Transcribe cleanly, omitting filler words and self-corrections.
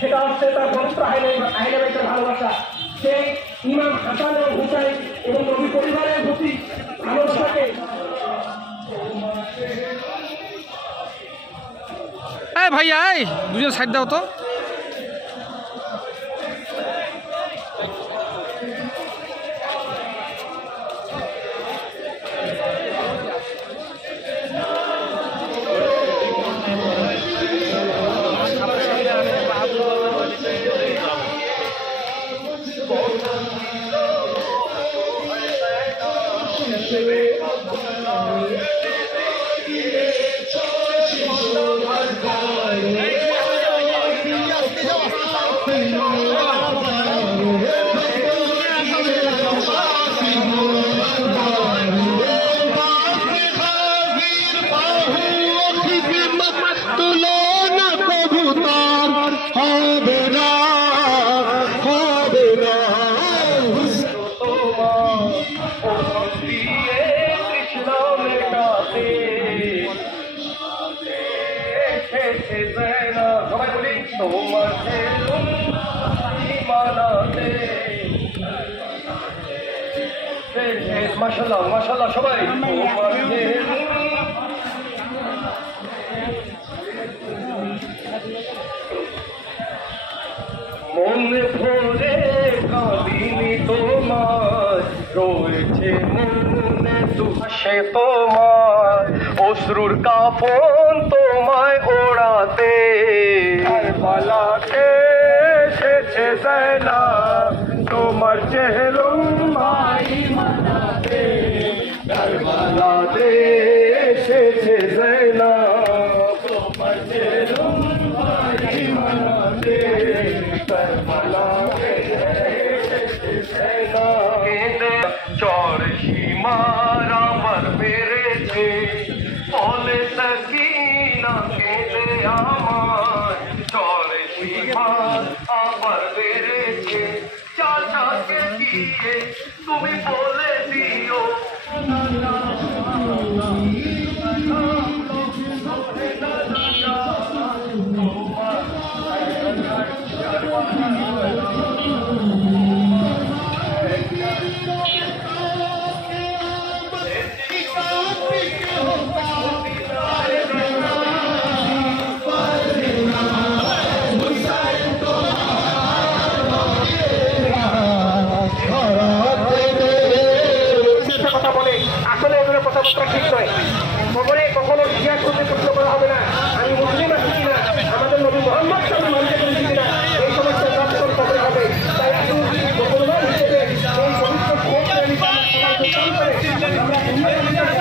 সেটা হচ্ছে তার পবিত্র আহলে বাইতের ভালোবাসা। সে ইমাম হাসান এবং হুসাইন এবং নবী পরিবারের প্রতি ভালোবাসাকে ভাইয়া দুজন সাইড দাও তো। মাশাআল্লাহ মাশাআল্লাহ সবাই মনে ভরে কাঁদিনি তোমার রয়েছে মনে দুঃখে তোমার অশ্রুর কাফন তোমায় ওড়াতে কারবালাতে এসেছে জয়নাব তোমার চেহরুমাই মানাতে কারবালাতে এসেছে জয়নাব তোমার চেহরুমাই মানাতে কারবালাতে এসেছে জয়নাব চর সীমার আমার মেরেছে বলে সকিনা কেঁদে আমার চর সীমার আমার মেরেছে চাচাকে দিয়ে তুমি বলে দিও কথাবার্তা ঠিক নয়। কখনো জিজ্ঞাসা করতে প্রশ্ন করা হবে না আমি মুসলিম আছি কিনা, আমাদের নবী মোহাম্মদ মানতে পেরেছি কিনা, এই সমস্ত দর্শন করতে হবে। তাই মুসলমান হিসেবে এই ভিডিওটা